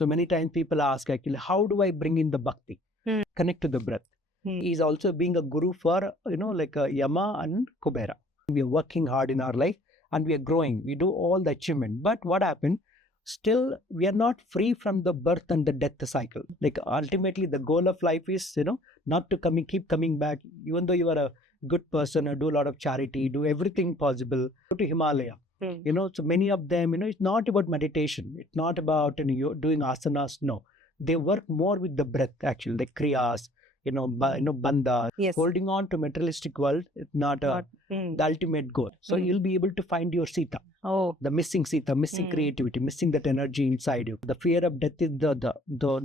So many times people ask, actually, how do I bring in the bhakti? Connect to the breath. He's also being a guru for, like Yama and Kubera. We are working hard in our life and we are growing. We do all the achievement. But what happened? Still, we are not free from the birth and the death cycle. Like ultimately, the goal of life is, not to keep coming back. Even though you are a good person or do a lot of charity, do everything possible, go to Himalaya. So many of them, it's not about meditation. It's not about you're doing asanas. No, they work more with the breath actually, like kriyas, bandha. Yes. Holding on to materialistic world is not the ultimate goal. So you'll be able to find your Sita. Oh, The missing Sita, missing creativity, missing that energy inside you. The fear of death is the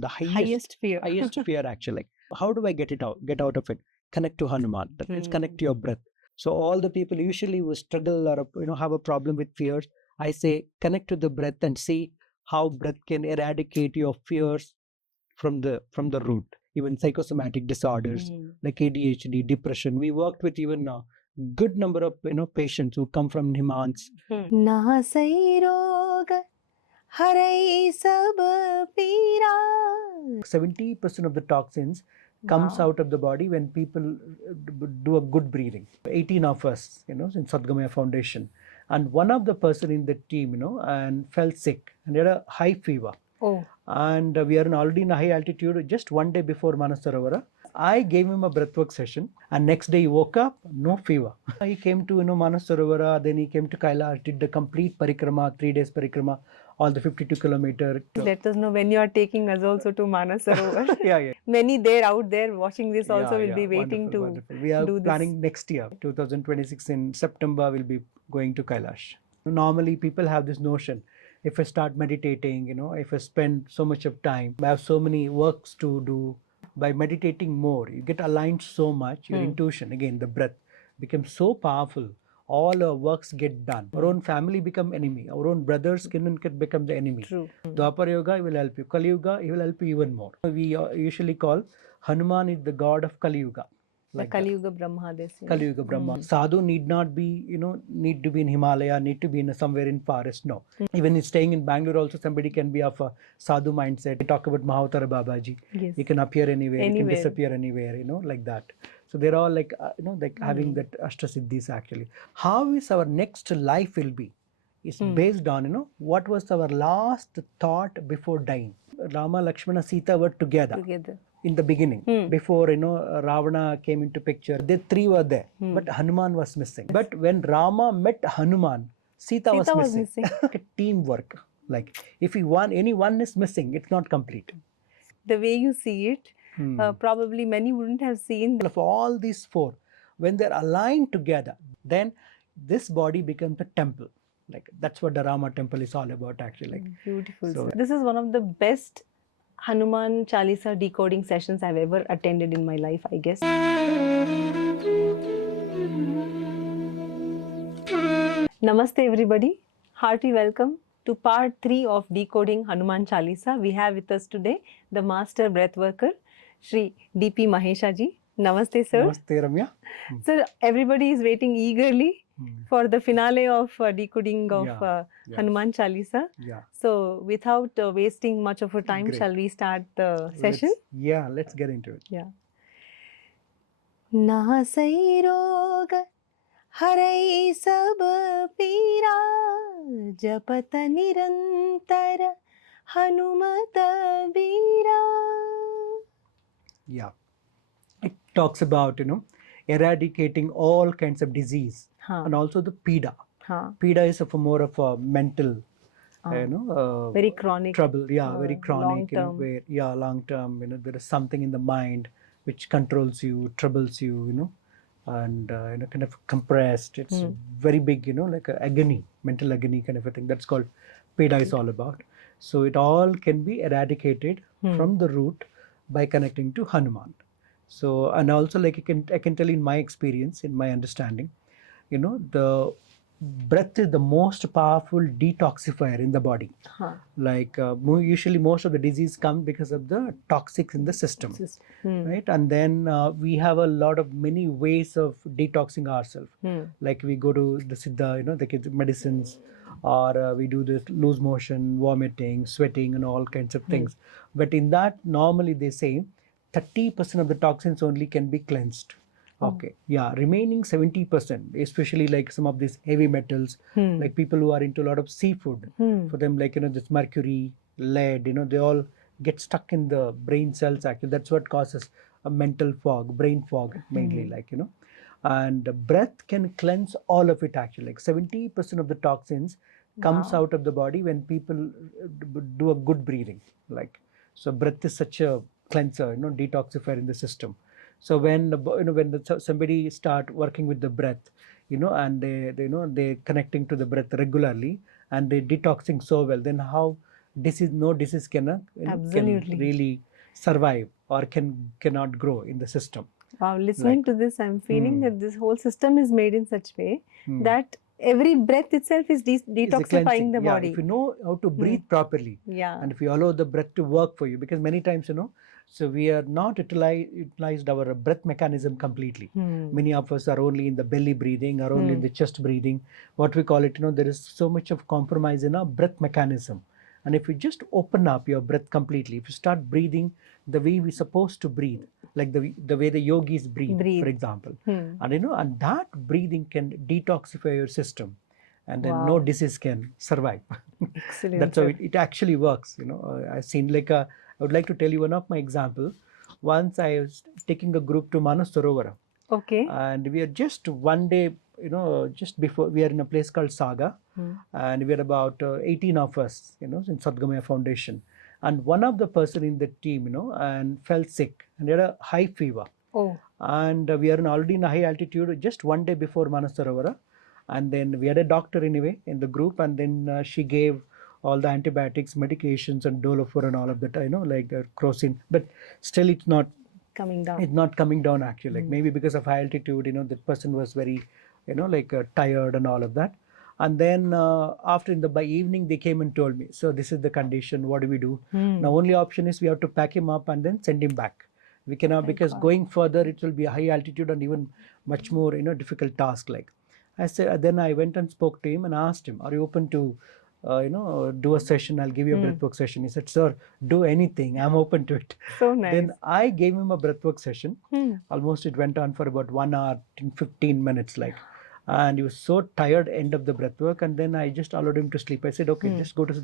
highest fear. highest fear actually. How do I get out of it? Connect to Hanuman. That means connect to your breath. So all the people usually who struggle or have a problem with fears, I say connect to the breath and see how breath can eradicate your fears from the root. Even psychosomatic disorders like ADHD, depression. We worked with even a good number of patients who come from Himans. Nahasai roga harai sab peera. 70% of the toxins comes out of the body when people do a good breathing. 18 of us, in Sadgamaya Foundation, and one of the person in the team, and felt sick and had a high fever. Oh. And we are already in a high altitude. Just one day before Manasarovara, I gave him a breathwork session, and next day he woke up, no fever. He came to Manasarovara, then he came to Kailash, did the complete parikrama, 3 days parikrama, all the 52 kilometer. Let us know when you are taking us also to Manasarovar. Yeah. Many out there watching this also will be waiting wonderful. We are do planning next year, 2026 in September, we'll be going to Kailash. Normally people have this notion, if I start meditating, if I spend so much of time, I have so many works to do. By meditating more, you get aligned so much, your intuition, again, the breath becomes so powerful. All our works get done. Our own family become enemy. Our own brothers can become the enemy. True. Dwapar Yoga will help you. Kali Yuga, he will help you even more. We usually call Hanuman is the god of Kali Yuga. Like Kali Yuga Brahma. Kali Yuga Brahma. Sadhu need not be, need to be in Himalaya, need to be in somewhere in forest. No. Even staying in Bangalore also, somebody can be of a sadhu mindset. We talk about Mahavtara Babaji. Yes. You can appear anywhere, you can disappear anywhere, like that. So they're all like, like having that astraiddhis actually. How is our next life will be? Is based on, what was our last thought before dying. Rama, Lakshmana, Sita were together. In the beginning, before Ravana came into picture, the three were there, but Hanuman was missing. But when Rama met Hanuman, Sita was missing. Teamwork. Like if any one is missing, it's not complete. The way you see it, probably many wouldn't have seen. Of all these four, when they're aligned together, then this body becomes a temple. Like that's what the Rama temple is all about actually. Beautiful. So, this is one of the best Hanuman Chalisa decoding sessions I've ever attended in my life, I guess. Namaste everybody. Hearty welcome to part 3 of decoding Hanuman Chalisa. We have with us today the master breathworker, Shri D.P. Mahesha ji. Namaste sir. Namaste Ramya. Sir, everybody is waiting eagerly for the finale of decoding of Hanuman Chalisa. Yeah. So, without wasting much of our time, shall we start the session? Let's get into it. Yeah. Nahasai roga harai sab peera japata nirantara Hanumata veera. Yeah. It talks about, eradicating all kinds of disease and also the pida. Pida is more of a mental, very chronic trouble. Yeah, very chronic. Long term. There is something in the mind which controls you, troubles you. And kind of compressed. It's very big. Like a agony, mental agony kind of a thing. That's called pida is all about. So it all can be eradicated from the root by connecting to Hanuman. So, and also like I can tell in my experience, in my understanding, the breath is the most powerful detoxifier in the body. Like usually most of the disease comes because of the toxics in the system, right? And then we have a lot of many ways of detoxing ourselves. Like we go to the Siddha, the medicines, or we do this loose motion, vomiting, sweating, and all kinds of things. But in that, normally they say 30% of the toxins only can be cleansed. Okay, yeah, remaining 70%, especially like some of these heavy metals, like people who are into a lot of seafood, for them, like, this mercury, lead, they all get stuck in the brain cells. Actually, that's what causes a mental fog, brain fog, mainly, like, and breath can cleanse all of it. Actually, like 70% of the toxins comes out of the body when people do a good breathing. Like, so breath is such a cleanser, detoxifier in the system. So when somebody start working with the breath, and they connecting to the breath regularly, and they detoxing so well, then how no disease can really survive or cannot grow in the system. Wow, listening to this, I'm feeling that this whole system is made in such way that every breath itself is detoxifying the body. If you know how to breathe properly, and if you allow the breath to work for you, because many times, so we are not utilized our breath mechanism completely. Many of us are only in the belly breathing, or only in the chest breathing. What we call it, there is so much of compromise in our breath mechanism. And if you just open up your breath completely, if you start breathing the way we're supposed to breathe, like the way the yogis breathe, for example, and that breathing can detoxify your system, and then no disease can survive. Excellent. That's how it actually works. I've seen, like, I would like to tell you one of my example. Once I was taking a group to Manasarovara. Okay. And we are just one day, just before, we are in a place called Saga, and we are about 18 of us, in Sadgamaya Foundation. And one of the person in the team, and fell sick and had a high fever. Oh. And we are already in a high altitude just one day before Manasarovara. And then we had a doctor anyway in the group, and then she gave all the antibiotics, medications, and Dolofor and all of that, like crocin. But still, it's not coming down. It's not coming down, actually. Like, maybe because of high altitude, that person was very, tired and all of that. And then by evening, they came and told me, so this is the condition, what do we do? Now, only option is we have to pack him up and then send him back. We cannot, because going further, it will be a high altitude and even much more, difficult task. Like, I said, then I went and spoke to him and asked him, are you open to do a session? I'll give you a breathwork session. He said, sir, do anything. I'm open to it. So nice. Then I gave him a breathwork session. Almost it went on for about 1 hour and 15 minutes, like. And he was so tired, end of the breathwork. And then I just allowed him to sleep. I said, okay, just go to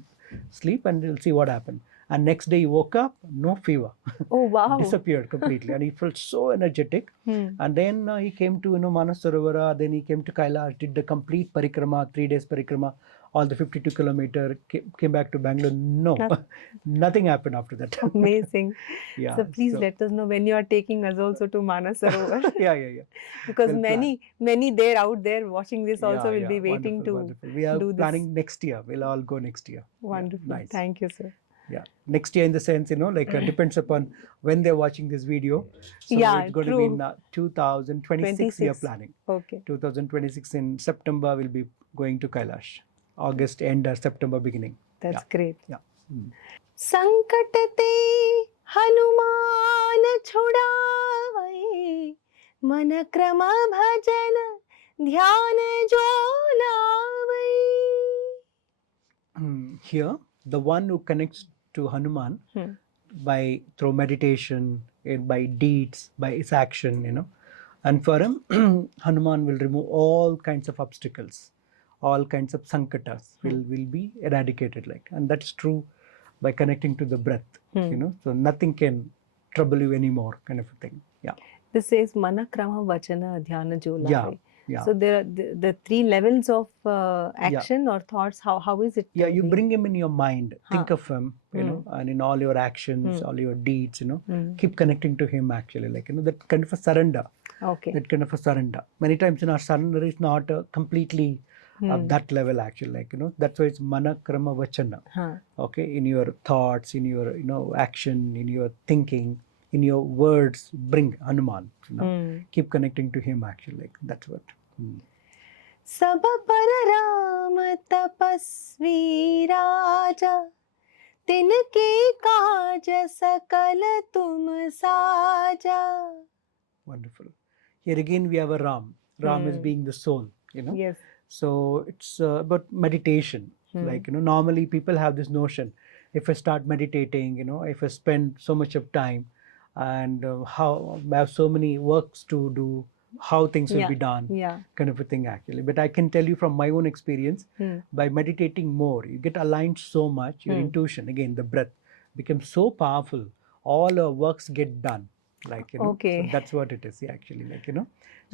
sleep and we'll see what happened. And next day he woke up, no fever. Oh, wow. Disappeared completely. And he felt so energetic. And then he came to, Manasarovara. Then he came to Kailash, did the complete parikrama, 3 days parikrama, all the 52 kilometer, came back to Bangalore. No, nothing happened after that. Amazing. Yeah. So please let us know when you are taking us also to Manasarovar. Yeah. Because many there out there watching this also will be waiting wonderful. We are planning next year. We'll all go next year. Wonderful. Nice. Thank you, sir. Yeah, next year in the sense, depends upon when they're watching this video. So it's going to be in 2026 we are planning. Okay. 2026 in September we'll be going to Kailash. August end or September beginning. That's great. Yeah. संकट ते हनुमान छुड़ावे, मन क्रम भजन ध्यान जो लावे. Here, the one who connects to Hanuman through meditation, by deeds, by his action, and for him, Hanuman will remove all kinds of obstacles, all kinds of sankatas will be eradicated, like. And that's true by connecting to the breath, so nothing can trouble you anymore, kind of a thing. Yeah. This says mana krama vachana dhyana jo lave. Yeah. So there are the 3 levels of action or thoughts. How is it? Yeah, you bring him in your mind, think of him, and in all your actions, all your deeds, keep connecting to him, actually, like, that kind of a surrender. Okay. That kind of a surrender. Many times, our surrender is not completely of that level, actually, like, that's why it's mana krama vachana. Okay, in your thoughts, in your, action, in your thinking, in your words, bring Hanuman, keep connecting to him, actually, like, that's what. सब पर राम तपस्वी राजा, तिनके काज सकल तुम साजा. Wonderful. Here again we have a Ram. Ram is being the soul, Yes. So it's about meditation. Like, normally people have this notion, if I start meditating, if I spend so much of time and how I have so many works to do, how things will be done, kind of a thing actually. But I can tell you from my own experience, by meditating more, you get aligned so much, your intuition, again, the breath becomes so powerful, all our works get done. Like, so that's what it is, actually, like, so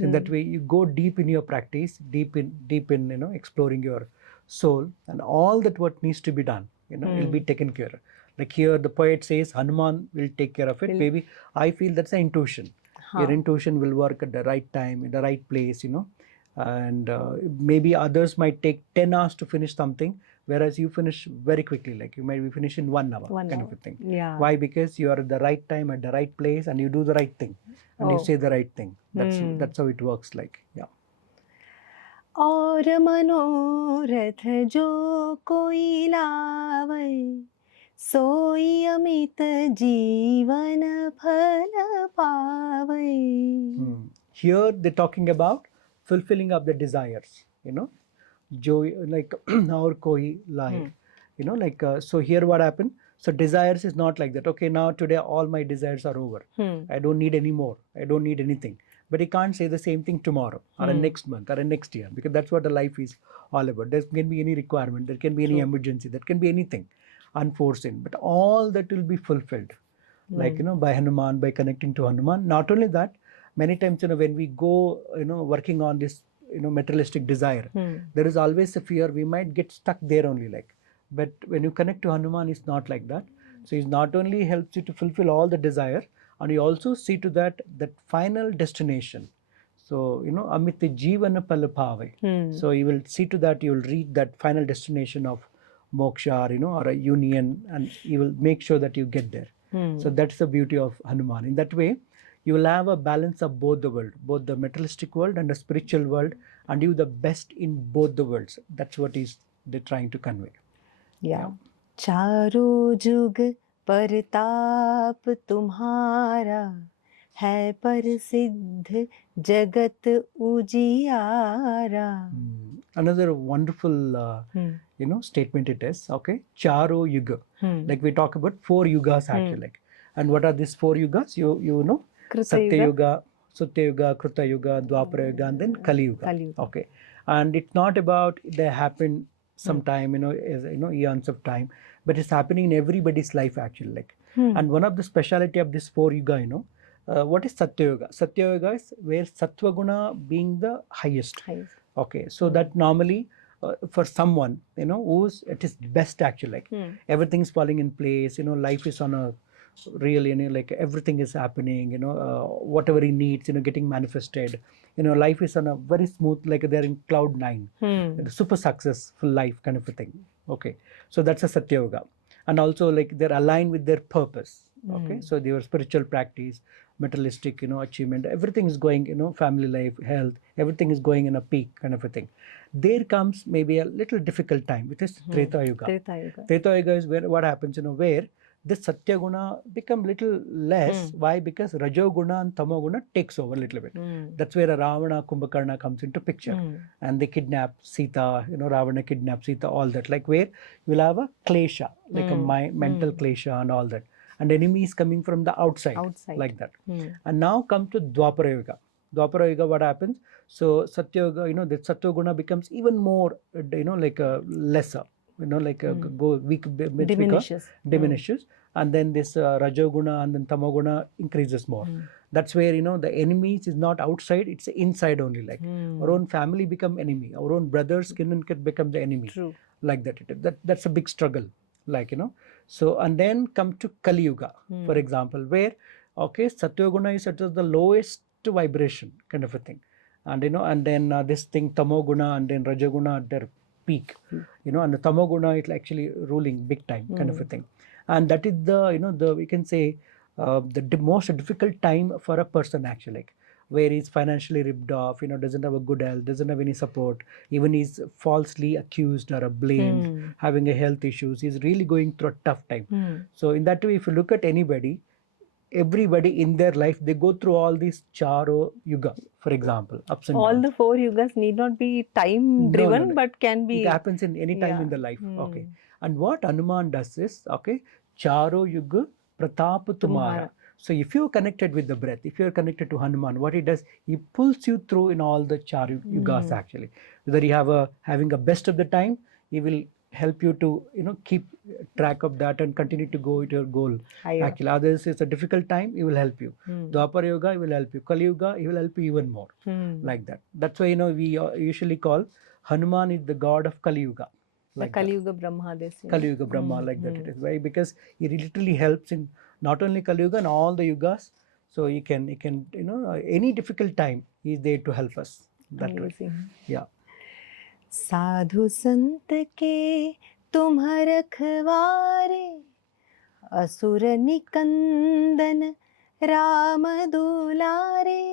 in that way you go deep in your practice, deep in exploring your soul, and all that what needs to be done, will be taken care of. Like here the poet says Hanuman will take care of it. Maybe I feel that's an intuition. Your intuition will work at the right time, in the right place, and maybe others might take 10 hours to finish something, whereas you finish very quickly, like you might be finished in 1 hour, kind of a thing. Why? Because you are at the right time, at the right place, and you do the right thing, and you say the right thing. That's how it works, like, और मनोरथ जो कोई लावै सोई अमित जीवन फल पावै. Here they're talking about fulfilling of the desires, joy, like our koi life, like so here what happened. So desires is not like that. Okay, now today all my desires are over. I don't need any more. I don't need anything. But you can't say the same thing tomorrow or next month or next year, because that's what the life is all about. There can be any requirement, there can be any emergency, there can be anything unforeseen, but all that will be fulfilled. Like, by Hanuman, by connecting to Hanuman. Not only that, many times, when we go, working on this, materialistic desire, there is always a fear we might get stuck there only, like. But when you connect to Hanuman, it's not like that. So it not only helps you to fulfill all the desire, and you also see to that final destination. So, Amit Jivana Palapave. So you will see to that, you will reach that final destination of moksha, or a union, and you will make sure that you get there. So that's the beauty of Hanuman. In that way, you will have a balance of both the world, both the materialistic world and the spiritual world, and you the best in both the worlds. That's what they're trying to convey. चारों जुग परताप तुम्हारा है प्रसिद्ध जगत उजियारा. Another wonderful statement it is. Okay, Charo Yuga. Like we talk about 4 yugas actually. Like, and what are these 4 yugas? You know, Satyuga, Kruta Yuga, Dwapara Yuga, and then Kali Yuga. Okay, and it's not about they happen sometime, eons of time, but it's happening in everybody's life actually. Like, and one of the speciality of this 4 yuga, what is Satyoga? Satyoga is where Sattva Guna being the highest. Okay, so that normally for someone, who's at his best actually, like everything is falling in place, life is on a real, like everything is happening, whatever he needs, getting manifested, life is on a very smooth, like they're in cloud 9, super successful life kind of a thing. Okay, so that's a Satyoga. And also like they're aligned with their purpose. Okay, so their spiritual practice, materialistic, achievement, everything is going, family life, health, everything is going in a peak kind of a thing. There comes maybe a little difficult time, which is Treta Yuga. Treta Yuga is where what happens, where this Satya Guna become little less. Why? Because Rajo Guna and Tamo Guna takes over a little bit. That's where a Ravana Kumbhakarna comes into picture, and they kidnap Sita. Ravana kidnaps Sita. All that, like where you will have a klesha, like a mental klesha and all that, and enemy is coming from the outside. Like that. And now come to Dwapara Yuga. Dwapara Yuga, what happens? So Satya Yuga, the Satya Guna becomes even more, like a lesser. Like go weak, diminishes, and then this Rajoguna and then Tamoguna increases more. That's where the enemies is not outside; it's inside only. Like our own family become enemy, our own brothers, kin and kid become the enemy. Like that. That's a big struggle. Like so and then come to Kali Yuga, for example, where Satyoguna is at the lowest vibration kind of a thing, and and then this thing Tamoguna and then Rajoguna at their peak, and the Tamoguna is actually ruling big time kind of a thing, and that is the we can say the most difficult time for a person actually, like where he's financially ripped off, doesn't have a good health, doesn't have any support, even he's falsely accused or blamed, having a health issues, he's really going through a tough time. So in that way, if you look at anybody everybody in their life, they go through all these charo yuga, for example, ups and All downs. the 4 yugas need not be time driven, No. but can be. It happens in any time in the life. Okay. And what Hanuman does is, okay, charo yuga pratap tumhara. So if you're connected with the breath, if you're connected to Hanuman, what he does, he pulls you through in all the charu yugas actually. Whether you have having a best of the time, he will help you to keep track of that and continue to go to your goal. Actually, others it's a difficult time, he will help you. Dwapar Yoga, he will help you. Kali Yuga, he will help you even more. Like that. That's why we usually call Hanuman is the god of Kali Yuga. Like Kali Yuga Brahma, this. Kali Yuga Brahma, like that it is. Why? Because he literally helps in not only Kali Yuga and all the yugas. So he can any difficult time he is there to help us. That Amazing. way. Yeah. साधु संत के तुम रखवारे, असुर निकंदन राम दुलारे.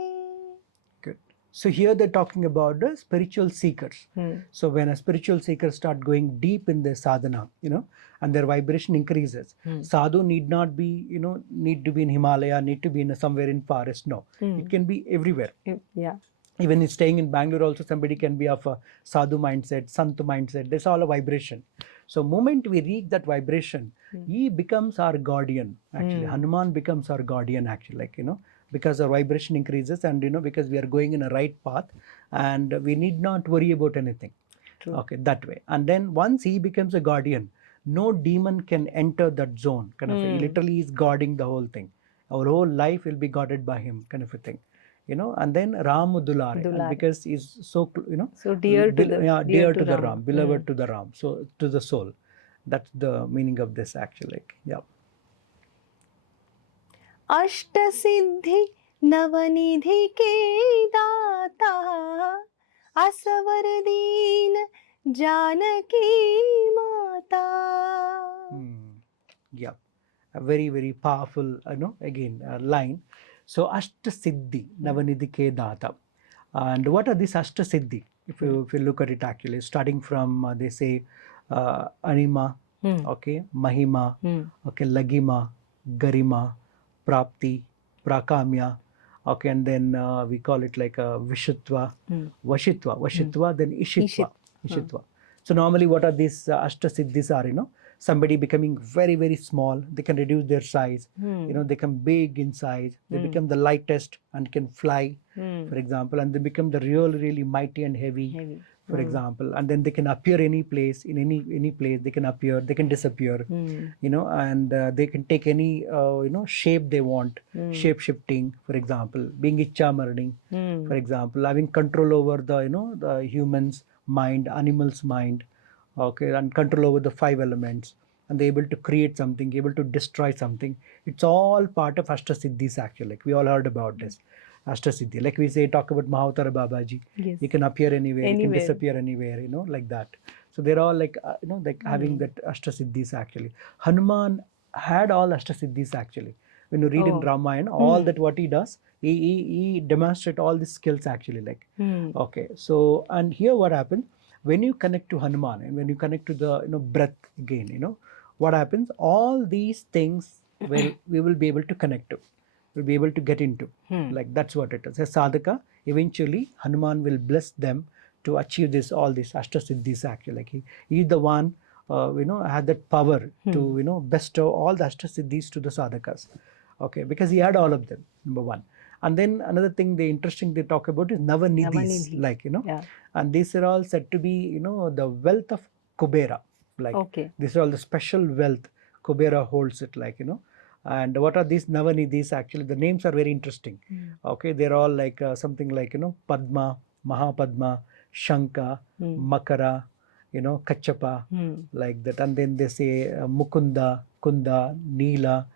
Good. So here they're talking about the spiritual seekers. So when a spiritual seeker start going deep in their sadhana, and their vibration increases, sadhu need not be, need to be in Himalaya, need to be in somewhere in forest. No, it can be everywhere. Yeah. Even in staying in Bangalore also, somebody can be of a sadhu mindset, sant mindset. There's all a vibration. So moment we reach that vibration, he becomes our guardian. Actually, Hanuman becomes our guardian. Actually, because our vibration increases, and because we are going in a right path, and we need not worry about anything. True. Okay, that way. And then once he becomes a guardian, no demon can enter that zone. He literally is guarding the whole thing. Our whole life will be guarded by him, kind of a thing. And then Ram Dulare, because he's so so dear to the Ram, beloved to the Ram, so to the soul. That's the meaning of this actually. Yeah. Ashta Siddhi Navanidhi ke data, Asavar Deen Janaki Mata. Yeah, a very, very powerful, again, line. So Ashta Siddhi Navanidhi ke data. And what are these Ashta Siddhi? If you look at it actually, starting from they say Anima, okay, Mahima, okay, Lagima, Garima, Prapti, Prakamya, okay, and then we call it like a Vishutva, Vashitva, then Ishitva. So normally what are these Ashta Siddhis are, somebody becoming very, very small, they can reduce their size, they become big in size, they become the lightest and can fly, for example, and they become the really mighty and heavy. For example, and then they can appear any place, in any place they can appear, they can disappear, and they can take any shape they want, shape shifting, for example, being Icha Marning, for example, having control over the the human's mind, animal's mind, okay, and control over the 5 elements, and they're able to create something, able to destroy something. It's all part of Ashtasiddhis actually. Like we all heard about this. Ashtasiddhi. Like we say, talk about Mahavatar Babaji. Yes. He can appear anywhere, he can disappear anywhere, like that. So they're all like, like having that Ashtasiddhis actually. Hanuman had all Ashtasiddhis actually. When you read in Ramayana, all that what he does, he demonstrates all these skills actually. Like, okay. So, and here what happens, when you connect to Hanuman and when you connect to the breath again, what happens, all these things we will be able to connect to. Will be able to get into. Like that's what it is. As sadhaka, eventually Hanuman will bless them to achieve all these Ashtasiddhis actually. Like he is the one had that power to bestow all the Ashtasiddhis to the sadhakas. Okay, because he had all of them, number one. And then another thing interesting they talk about is Navanidhis, like and these are all said to be the wealth of Kubera. Like these are all the special wealth Kubera holds it, like and what are these Navanidhis actually? The names are very interesting. Okay, they're all like something like Padma, Mahapadma, Shanka, Makara, Kachapa, like that. And then they say Mukunda, Kunda, Neela,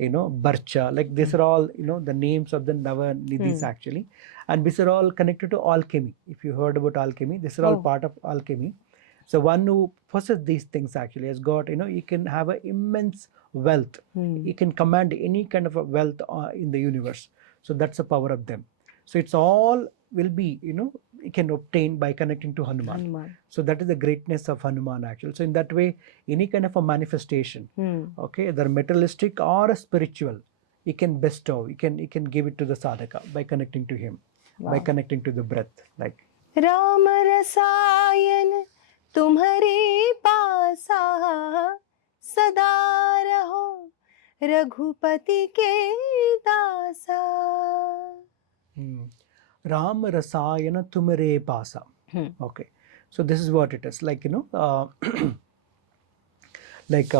Barcha. Like these are all the names of the Navanidhis actually. And these are all connected to alchemy. If you heard about alchemy, these are all part of alchemy. So one who possesses these things actually has got, he can have an immense wealth. He can command any kind of a wealth in the universe. So that's the power of them. So it's all will be, he can obtain by connecting to Hanuman. So that is the greatness of Hanuman actually. So in that way, any kind of a manifestation, okay, either materialistic or a spiritual, he can bestow, he can give it to the sadhaka by connecting to him, by connecting to the breath. Like Ram रसायन तुम्हारे पासा, सदा रहो रघुपति के दासा. Ram rasayana tumare pasa. Okay, so this is what it is. Like, like,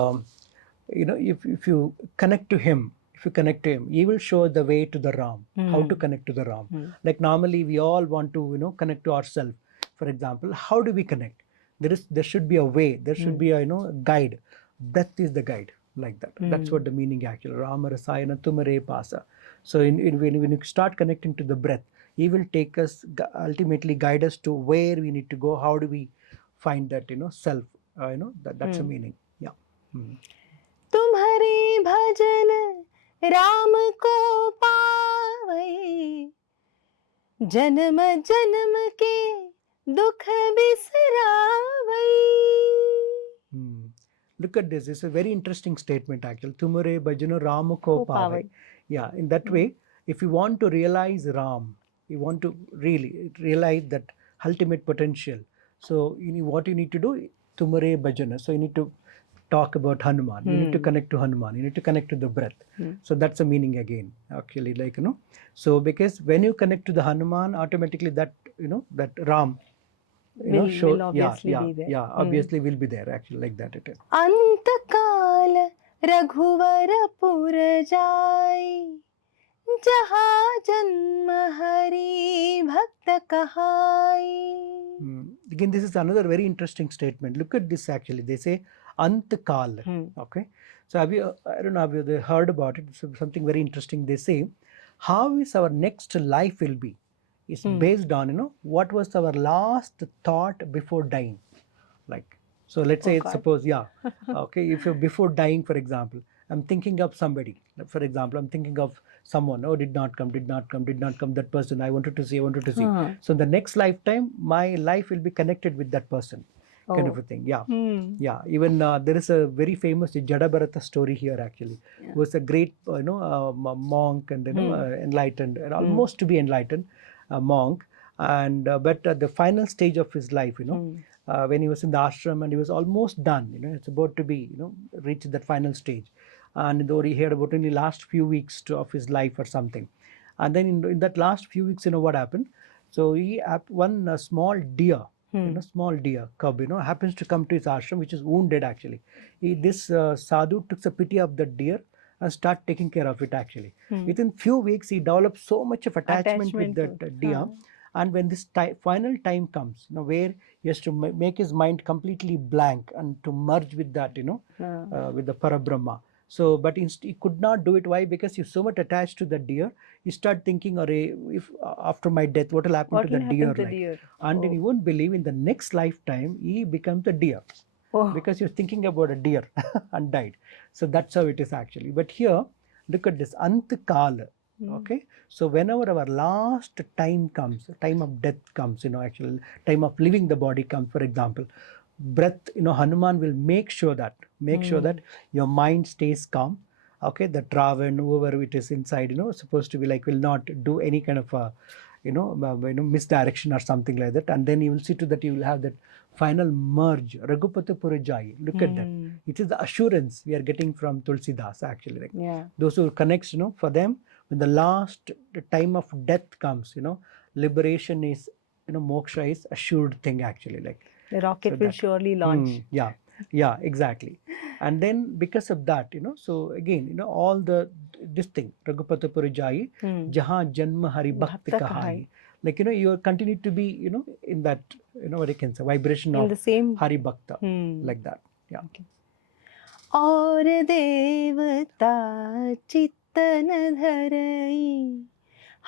if you connect to him, he will show the way to the Ram, how to connect to the Ram. Like normally we all want to, connect to ourselves. For example, how do we connect? There should be a way, there should be a, guide. Breath is the guide, like that. That's what the meaning actually. Rama rasayana tumare pasa. So when you start connecting to the breath, he will take us, ultimately guide us to where we need to go. How do we find that, self, that's the meaning. Yeah. तुम्हारे भजन राम को पावै, जन्म जन्म के दुख बिसरावै. Look at this. It's a very interesting statement actually. Tumare bhajano Ram ko pavai. Yeah, in that way, if you want to realize Ram, you want to really realize that ultimate potential. So what you need to do, Tumare bhajana. So you need to talk about Hanuman. You need to connect to Hanuman. You need to connect to the breath. So that's the meaning again, actually, like, So because when you connect to the Hanuman, automatically that, that Ram, will obviously be there. Yeah, obviously will be there, actually, like that it is. अंतकाल Raghuvarpur जाई, जहाँ जन्म हरि भक्त कहाई. Again, this is another very interesting statement. Look at this actually. They say Antakal. Okay. So I don't know, have you heard about it? It's something very interesting. They say, how is our next life will be? It's based on, what was our last thought before dying. Like, so let's say, suppose, okay, if you're before dying, for example, I'm thinking of somebody. For example, I'm thinking of someone. Oh, did not come. That person. I wanted to see. So in the next lifetime, my life will be connected with that person. Kind of a thing. Yeah. Yeah. Even there is a very famous Jadabharata story here actually. He was a great, monk and, enlightened, and almost to be enlightened monk. And but at the final stage of his life, when he was in the ashram and he was almost done, it's about to be, reach that final stage. And though he had about only last few weeks of his life or something. And then in that last few weeks, what happened? So he one small deer, small deer cub, happens to come to his ashram, which is wounded actually. This sadhu took the pity of the deer and start taking care of it actually. Within few weeks, he developed so much of attachment with that deer. And when this final time comes, where he has to make his mind completely blank and to merge with that, with the Parabrahma. So, but he could not do it. Why? Because he's so much attached to the deer. He start thinking, if after my death, what will happen to the deer? And then you won't believe, in the next lifetime, he becomes a deer. Because he was thinking about a deer and died. So that's how it is actually. But here, look at this, Antakala. Okay, so whenever our last time comes, time of death comes, actual time of leaving the body comes, for example, breath, Hanuman will make sure that your mind stays calm. Okay, the Ravan, whoever it is inside, supposed to be like, will not do any kind of misdirection or something like that. And then you will see to that you will have that final merge, Raghupati Purajai. Look at that. It is the assurance we are getting from Tulsidas actually. Like, those who connects, for them, when the last time of death comes, liberation is, moksha is assured thing actually. Like, the rocket will surely launch. Yeah, exactly. And then because of that, so again, all this thing, Raghupati Purajai, Jahan Janma Hari Bhakti Kahai. Like, you continue to be, in that, what I can say, vibration of the same Hari Bhakta, like that. Yeah. Okay. और देवता चित्तन धरई,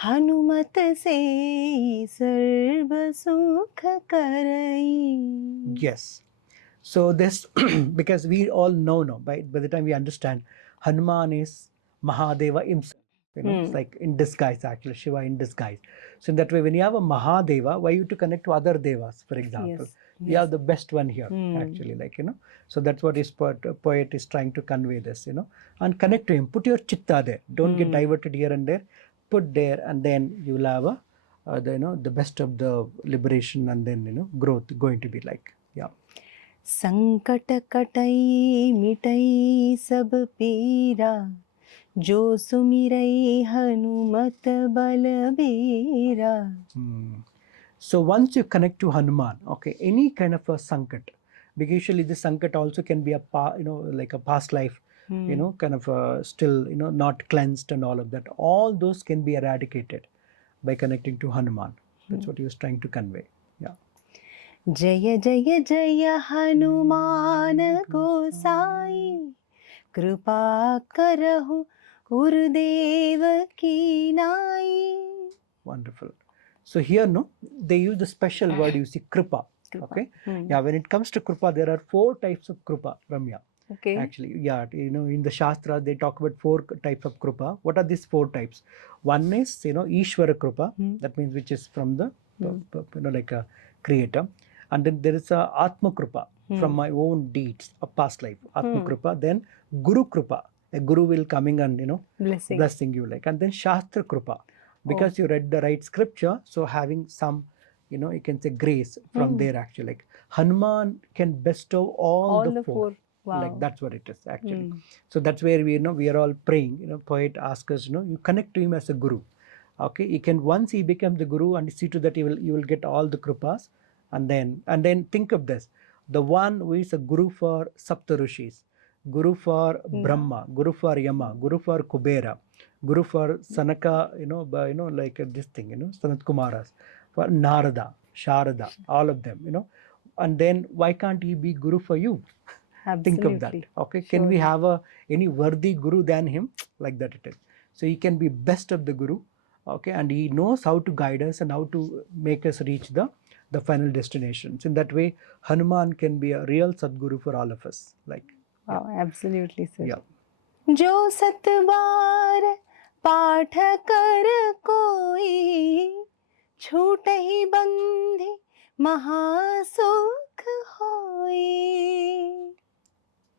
हनुमत से सर्व सुख करई. Yes. So this, because we all know now, by the time we understand, Hanuman is Mahadeva himself. It's like in disguise, actually, Shiva in disguise. So in that way, when you have a Mahadeva, why you to connect to other devas, for example? You have the best one here, actually, like, so that's what his poet is trying to convey this, and connect to him. Put your chitta there. Don't get diverted here and there. Put there, and then you will have the best of the liberation, and then, growth going to be like, yeah. संकट कटई मिटई सब पीरा जो सुमिरै Hanumat बलबीरा. So once you connect to Hanuman, okay, any kind of a sankat, because usually this sankat also can be like a past life, kind of still, not cleansed and all of that. All those can be eradicated by connecting to Hanuman. That's what he was trying to convey. Yeah. जय जय जय हनुमान गोसाई कृपा करहु गुरुदेव की नाई. Wonderful. So here, they use the special word, you see, kripa. Okay. Yeah, when it comes to kripa, there are 4 types of kripa, Ramya. Okay. Actually, yeah, in the Shastra, they talk about 4 types of kripa. What are these 4 types? One is, Ishvara kripa, that means which is from the, like a creator. And then there is a Atma kripa, from my own deeds of past life, Atma kripa. Then Guru kripa, a guru will coming and, blessing you, like. And then Shastra kripa, because you read the right scripture, so having some, you can say grace from there, actually. Like Hanuman can bestow all the 4. Wow. Like that's what it is, actually. So that's where we are all praying. Poet asks us, you connect to him as a guru. Okay, you can, once he becomes the guru, and see to that you will get all the kripas, and then think of this: the one who is a guru for Saptarishis, guru for Brahma, guru for Yama, guru for Kubera, guru for Sanaka, like this thing, Sanat Kumaras, for Narada, Sharada, all of them, and then why can't he be guru for you? Absolutely. Think of that. Okay, can we have any worthy guru than him? Like that it is. So he can be best of the guru, okay, and he knows how to guide us and how to make us reach the final destinations. In that way, Hanuman can be a real Sadguru for all of us. Like, wow, absolutely, sir. Yeah. जो सत बार पाठ कर कोई छूटहि बंधि महासुख होई.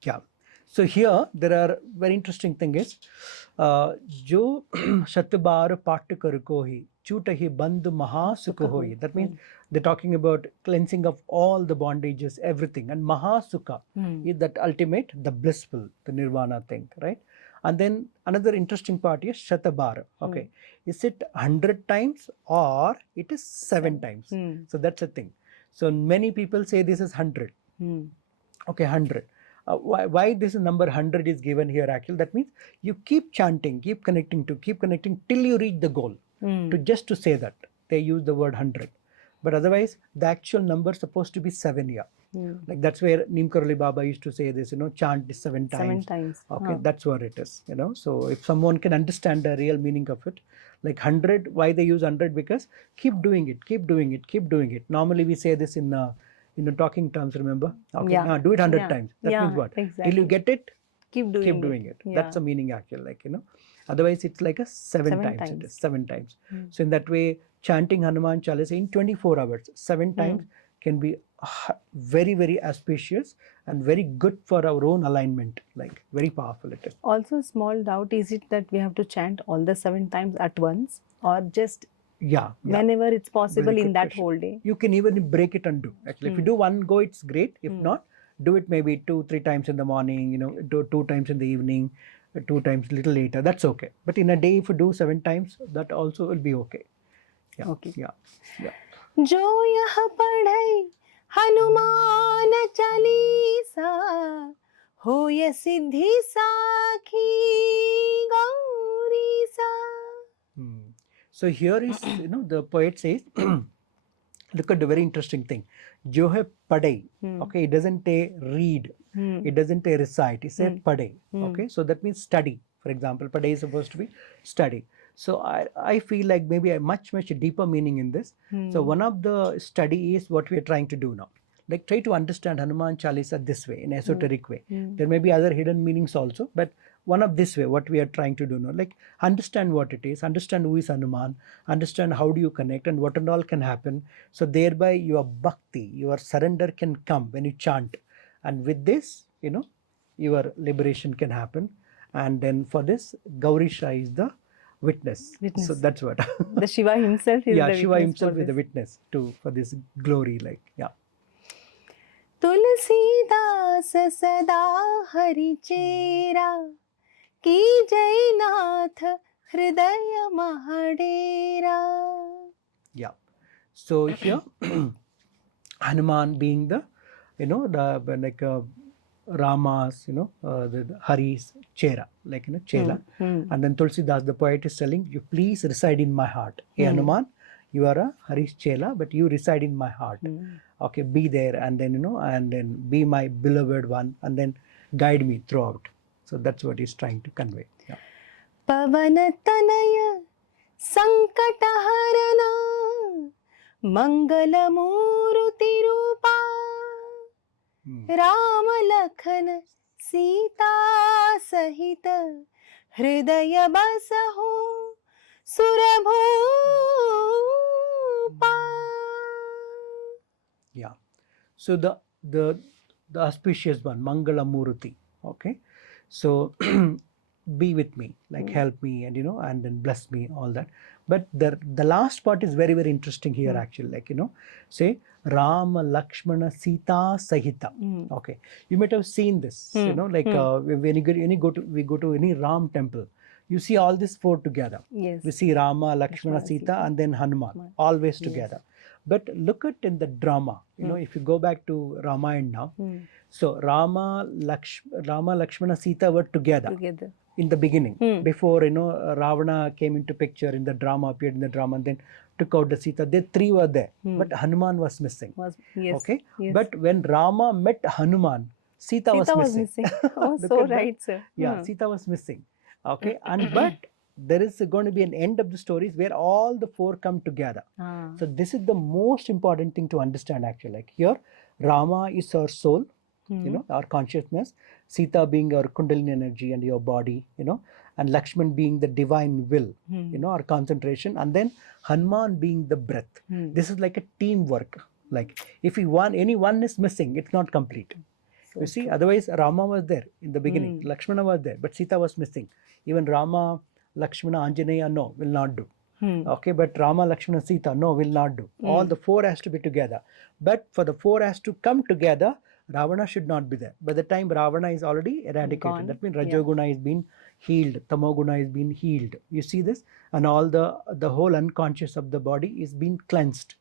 Yeah. So here there are very interesting thing is, जो सत बार पाठ कर कोई छूटहि बंध महासुख होई. That means they're talking about cleansing of all the bondages, everything, and mahasukha is that ultimate, the blissful, the nirvana thing, right? And then another interesting part is shatabar. Okay, is it 100 times or it is 7 times? So that's a thing. So many people say this is 100. Okay, 100. Why this number 100 is given here, actually? That means you keep chanting, keep connecting till you reach the goal. To say that they use the word 100, but otherwise the actual number is supposed to be 7 here. Like that's where Neem Karoli Baba used to say this, chant this 7 times. 7 times. Okay, that's what it is, So if someone can understand the real meaning of it, like 100, why they use 100? Because keep doing it. Normally we say this in talking terms, remember? Okay, Yeah. Do it 100 Yeah. times. That Yeah, means what? exactly. Till you get it, Keep doing it. Yeah. That's the meaning, actually, like, Otherwise, it's like a 7 times. It is 7 times. So in that way, chanting Hanuman Chalisa in 24 hours, 7 times can be very, very auspicious and very good for our own alignment. Like very powerful it is. Also, small doubt, is it that we have to chant all the 7 times at once, or just whenever it's possible in that whole day? You can even break it and do. Actually, if you do one go, it's great. If not, do it maybe 2-3 times in the morning, do 2 times in the evening, 2 times little later. That's okay. But in a day, if you do 7 times, that also will be okay. Yeah. Okay. Yeah. जो यह पढ़ै हनुमान चालीसा होय सिद्धि साखी गौरीसा. So here is, the poet says, look at the very interesting thing. Jo hai padai. Okay, it doesn't say read. It doesn't say recite. It says padai. Okay, so that means study. For example, padai is supposed to be study. So I feel like maybe a much deeper meaning in this. So one of the study is what we are trying to do now. Like try to understand Hanuman Chalisa this way, in esoteric way. There may be other hidden meanings also, but one of this way, what we are trying to do now, like understand what it is, understand who is Hanuman, understand how do you connect and what and all can happen. So thereby your bhakti, your surrender can come when you chant. And with this, your liberation can happen. And then for this, Gaurisha is the witness. So that's what. The Shiva himself is yeah, the Shiva witness himself for is the this. witness for this glory, like, yeah. Tulsidas सदा हरि चेरा की जयनाथ हृदय महडेरा. Yeah. So here, Hanuman being the, the like Rama's, the Hari's Chera, like, Chela. And then Tulsidas, the poet, is telling, you please reside in my heart. Hey, Hanuman, you are a Hari's Chela, but you reside in my heart. Okay, be there, and then, and then be my beloved one, and then guide me throughout. So that's what he's trying to convey. Yeah. Pavana Tanaya Sankata Harana Mangala Muruti Rupa Rama Lakhan Sita Sahita Hridaya Basaho Surabhupa. Yeah. So the auspicious one, Mangala Murti. Okay. So be with me, like help me, and and then bless me, all that. But the last part is very, very interesting here, actually. Like, say Rama Lakshmana Sita Sahita. Okay. You might have seen this, like when we go to any Ram temple, you see all these four together. Yes. We see Rama, Lakshmana, Sita, and then Hanuman, always together. But look at in the drama, if you go back to Ramayana now, so Rama, Lakshmana, Sita were together in the beginning, before, Ravana came into picture in the drama, appeared in the drama, and then took out the Sita. The three were there, but Hanuman was missing. Yes. Okay. Yes. But when Rama met Hanuman, Sita was missing. Oh, so right, sir. Yeah, Sita was missing. Okay. And but there is going to be an end of the stories where all the four come together. So this is the most important thing to understand, actually. Like here, Rama is our soul, our consciousness, Sita being our Kundalini energy and your body, and Lakshman being the divine will, our concentration, and then Hanuman being the breath. This is like a teamwork. Like if any one is missing, it's not complete. So you see, otherwise Rama was there in the beginning, Lakshmana was there, but Sita was missing. Even Rama, Lakshmana, Anjaneya, no, will not do. Okay, but Rama, Lakshmana, Sita, no, will not do. All the four has to be together. But for the four has to come together, Ravana should not be there. By the time Ravana is already eradicated, that means Rajoguna is being healed, Tamoguna is being healed. You see this? And all the whole unconscious of the body is being cleansed,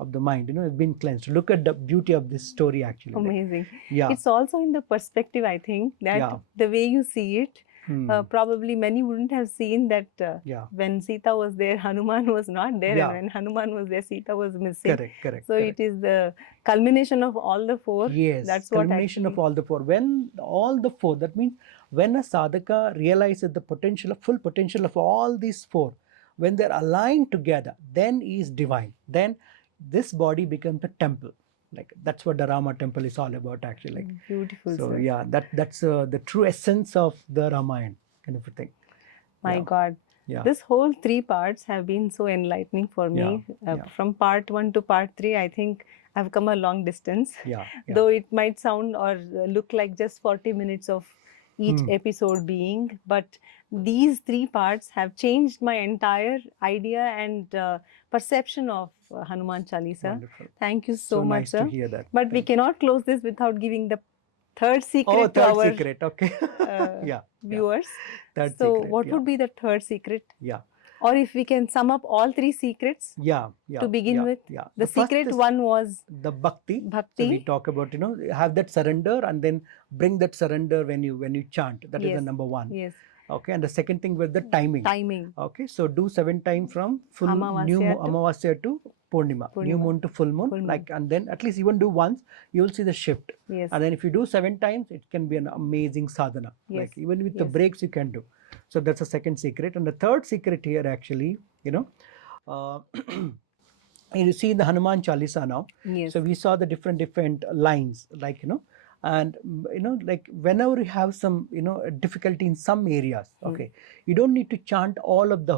of the mind, it's been cleansed. Look at the beauty of this story, actually. Amazing. Yeah. It's also in the perspective, I think, that the way you see it, probably many wouldn't have seen that when Sita was there, Hanuman was not there, and when Hanuman was there, Sita was missing. Correct. So it is the culmination of all the four. Yes, that's what culmination of all the four. When all the four, that means when a sadhaka realizes the full potential of all these four, when they're aligned together, then he is divine. Then this body becomes a temple. Like that's what the Rama temple is all about, actually. Like beautiful. So sir. Yeah, that's the true essence of the Ramayana kind of a thing. My God. Yeah. This whole 3 parts have been so enlightening for me. From part 1 to part 3, I think I've come a long distance. Though it might sound or look like just 40 minutes of each episode being, but these 3 parts have changed my entire idea and perception of Hanuman Chalisa. Wonderful. Thank you so much, nice sir. To hear that. But we cannot close this without giving the third secret to our secret. Okay. viewers. Third so secret, what would be the third secret? Yeah. Or if we can sum up all 3 secrets to begin with. The secret one was the bhakti. Bhakti. So we talk about, have that surrender and then bring that surrender when you chant. That is the number 1. Yes. Okay, and the second thing was the timing. Okay, so do 7 times from full new Amavasya to Purnima, new moon to full moon, like, and then at least even do once, you will see the shift. Yes. And then if you do 7 times, it can be an amazing sadhana. Yes. Like even with the breaks you can do. So that's the second secret. And the third secret here, actually, you see in the Hanuman Chalisa now. Yes. So we saw the different lines, like, And like whenever you have some difficulty in some areas, okay, you don't need to chant the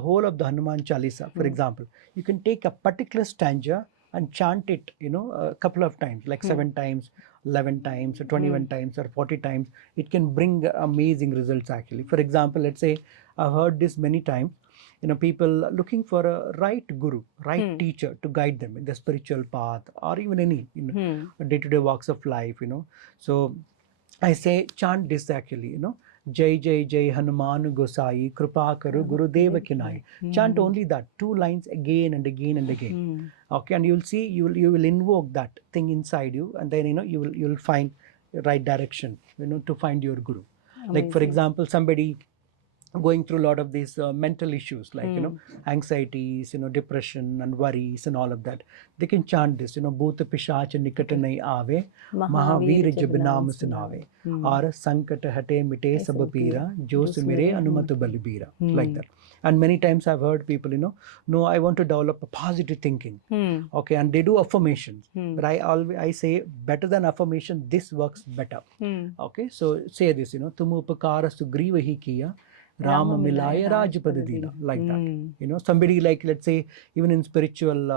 whole of the Hanuman Chalisa. For example, you can take a particular stanza and chant it a couple of times, like 7 times, 11 times, or 21 times, or 40 times. It can bring amazing results actually. For example, let's say I've heard this many times, people looking for a right guru, right teacher to guide them in the spiritual path, or even any day-to-day walks of life. So I say chant this actually, Jai Jai Jai Hanuman Gosai Kripa Karu Gurudeva Kinai. Chant only that 2 lines again and again and again. Okay, and you'll see, you will invoke that thing inside you, and then you'll find the right direction, to find your guru. Amazing. Like for example, somebody going through a lot of these mental issues, like anxieties, depression and worries and all of that, they can chant this, Bhut Pishach Nikat Nahi Aave, Mahavir Jab Naam Sunave, or Sankat Hate Mite Sab Pira, Jo Sumire Anumat Balibira, like that. And many times I've heard people, no, I want to develop a positive thinking. Okay, and they do affirmations. But I say, better than affirmation, this works better. Okay, so say this, Tumu Upakara Sugriva Hi Kiya, Rama Milaya Rajpada Dina, like that. Somebody, like, let's say, even in spiritual,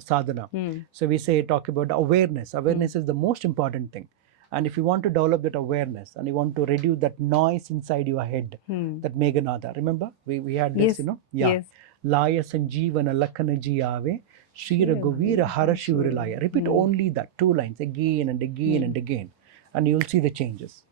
sadhana. So we say, talk about awareness. Awareness is the most important thing. And if you want to develop that awareness, and you want to reduce that noise inside your head, that Meghanada, remember? We had this, Yes. Yeah. Yes. Laya Sanjeevana Lakhana Ji Ave, Shri Raghavira Hara Shivralaya. Repeat only that 2 lines again and again and again, and you'll see the changes.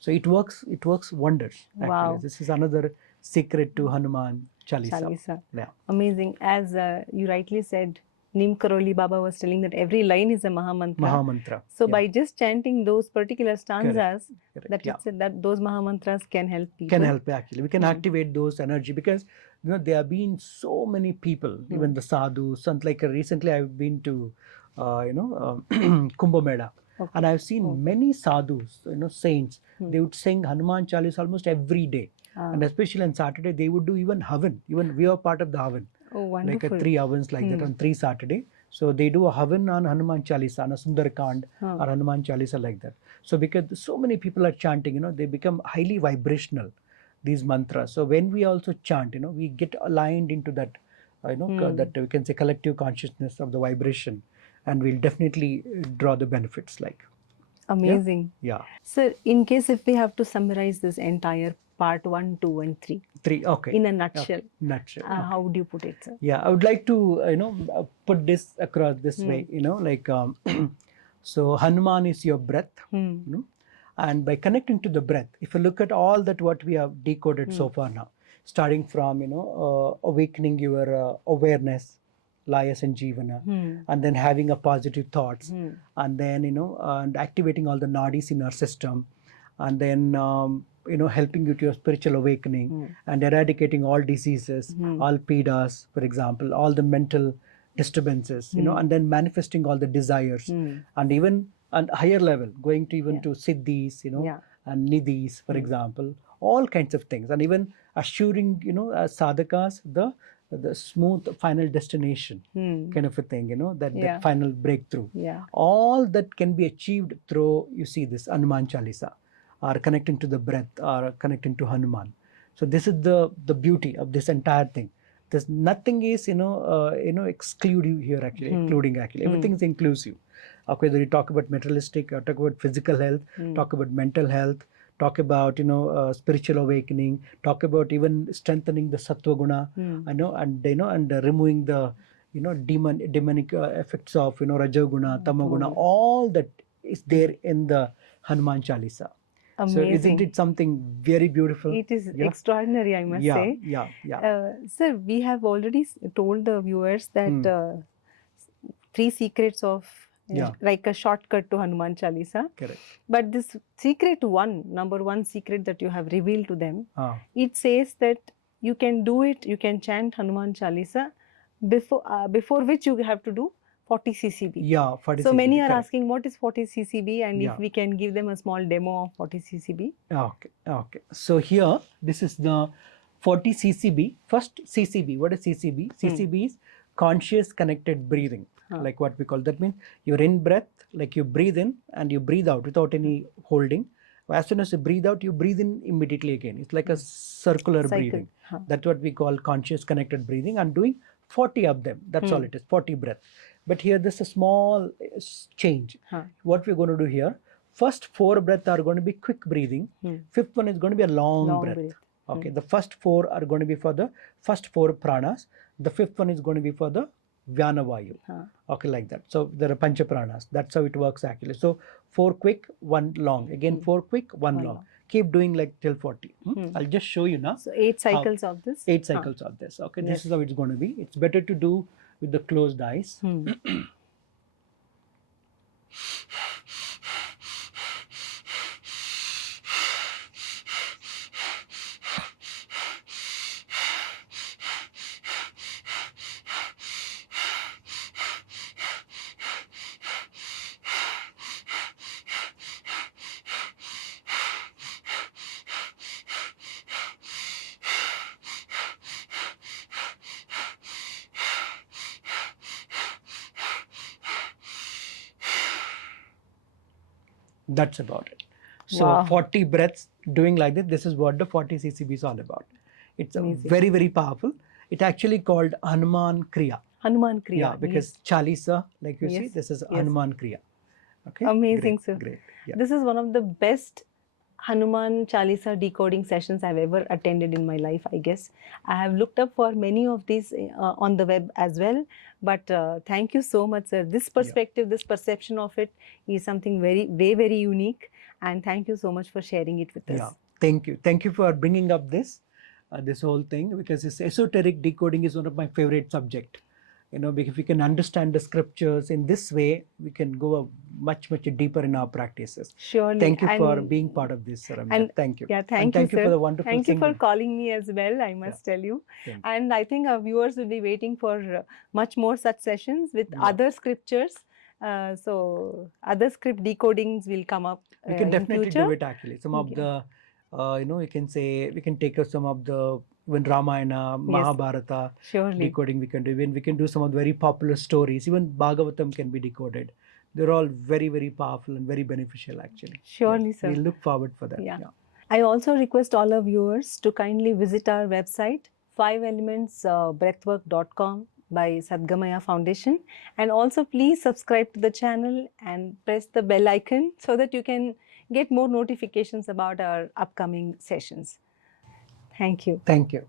So it works wonders, actually. Wow. This is another secret to Hanuman Chalisa. Yeah. Amazing. As you rightly said, Nim Karoli Baba was telling that every line is a Mahamantra. Mahamantra. So by just chanting those particular stanzas, Correct. that those Mahamantras can help people. Can help, actually. We can activate those energy, because there have been so many people, even the sadhus. And like recently I've been to Kumbh Mela. Okay. And I've seen many sadhus, saints. They would sing Hanuman Chalisa almost every day. And especially on Saturday, they would do even havan. Even we are part of the havan. Oh, wonderful. Like 3 havans like that on 3 Saturday. So they do a havan on Hanuman Chalisa, on a Sundarakand or Hanuman Chalisa, like that. So because so many people are chanting, they become highly vibrational, these mantras. So when we also chant, we get aligned into that, that we can say collective consciousness of the vibration, and we'll definitely draw the benefits, like. Amazing. Yeah. So in case if we have to summarize this entire part 1, 2 and 3. 3, okay. In a nutshell. Okay. Nutshell. How would you put it, sir? Yeah, I would like to, put this across this way, like, so Hanuman is your breath, and by connecting to the breath, if you look at all that what we have decoded so far now, starting from, awakening your awareness, Laya Sanjeevana, and then having a positive thoughts, and then, and activating all the nadis in our system, and then, helping you to your spiritual awakening, and eradicating all diseases, all pedas, for example, all the mental disturbances, and then manifesting all the desires, and even on higher level, going to even to siddhis, and nidhis, for example, all kinds of things, and even assuring, sadhakas, the smooth final destination kind of a thing, that final breakthrough. All that can be achieved through, you see, this Hanuman Chalisa, or connecting to the breath, or connecting to Hanuman. So this is the beauty of this entire thing. There's nothing is, exclusive here, actually, including actually. Everything is inclusive. Okay, whether you talk about materialistic, or talk about physical health, talk about mental health, talk about, spiritual awakening, talk about even strengthening the Sattva Guna, and removing the, demonic effects of, Raja Guna, Tama Guna, all that is there in the Hanuman Chalisa. Amazing. So isn't it something very beautiful? It is extraordinary, I must say. Sir, we have already told the viewers that 3 secrets of like a shortcut to Hanuman Chalisa. Correct. But this number one secret that you have revealed to them, it says that you can do it, you can chant Hanuman Chalisa before which you have to do 40 ccb. Yeah, 40 so ccb, many are correct. asking what is 40 ccb, and if we can give them a small demo of 40 ccb. Okay. So here, this is the 40 ccb. First, ccb. What is ccb? Ccb is conscious connected breathing. like what we call. That means your in breath, like you breathe in and you breathe out without any holding. As soon as you breathe out, you breathe in immediately again. It's like a circular breathing. That's what we call conscious connected breathing. I'm doing 40 of them. That's all it is, 40 breath. But here there's a small change. What we're going to do here, first 4 breaths are going to be quick breathing. 5th one is going to be a long breath. Okay, the first 4 are going to be for the first 4 pranas. The 5th one is going to be for the Vyana Vayu. Okay, like that. So there are Pancha Pranas. That's how it works actually. So 4 quick, 1 long. Again 4 quick, 1 long. Keep doing like till 40. I'll just show you now. So 8 cycles of this? 8 cycles of this. Okay, this is how it's going to be. It's better to do with the closed eyes. That's about it. So 40 breaths doing like this. This is what the 40 CCB is all about. It's very, very powerful. It's actually called Hanuman Kriya. Hanuman Kriya. Yeah, because Chalisa, like you see, this is Hanuman Kriya. Okay. Amazing, sir. Great. Yeah. This is one of the best Hanuman Chalisa decoding sessions I've ever attended in my life, I guess. I have looked up for many of these on the web as well. But thank you so much, sir. This perspective, this perception of it is something very unique. And thank you so much for sharing it with us. Yeah, thank you. Thank you for bringing up this whole thing, because this esoteric decoding is one of my favorite subject. You know, if we can understand the scriptures in this way, we can go much deeper in our practices. Surely. Thank you for being part of this, Ramya. Thank you. Yeah, thank you, sir. For the wonderful Thank you singing. for calling me as well, I must tell you. And I think our viewers will be waiting for much more such sessions with other scriptures. So other script decodings will come up we can definitely do it actually. Some of the, you can say, we can take up some of the, when Ramayana, Mahabharata decoding we can do. Even we can do some of the very popular stories. Even Bhagavatam can be decoded. They're all very powerful and very beneficial actually. Surely, sir. We look forward for that. Yeah. I also request all our viewers to kindly visit our website, 5elementsbreathwork.com by Sadgamaya Foundation, and also please subscribe to the channel and press the bell icon so that you can get more notifications about our upcoming sessions. Thank you. Thank you.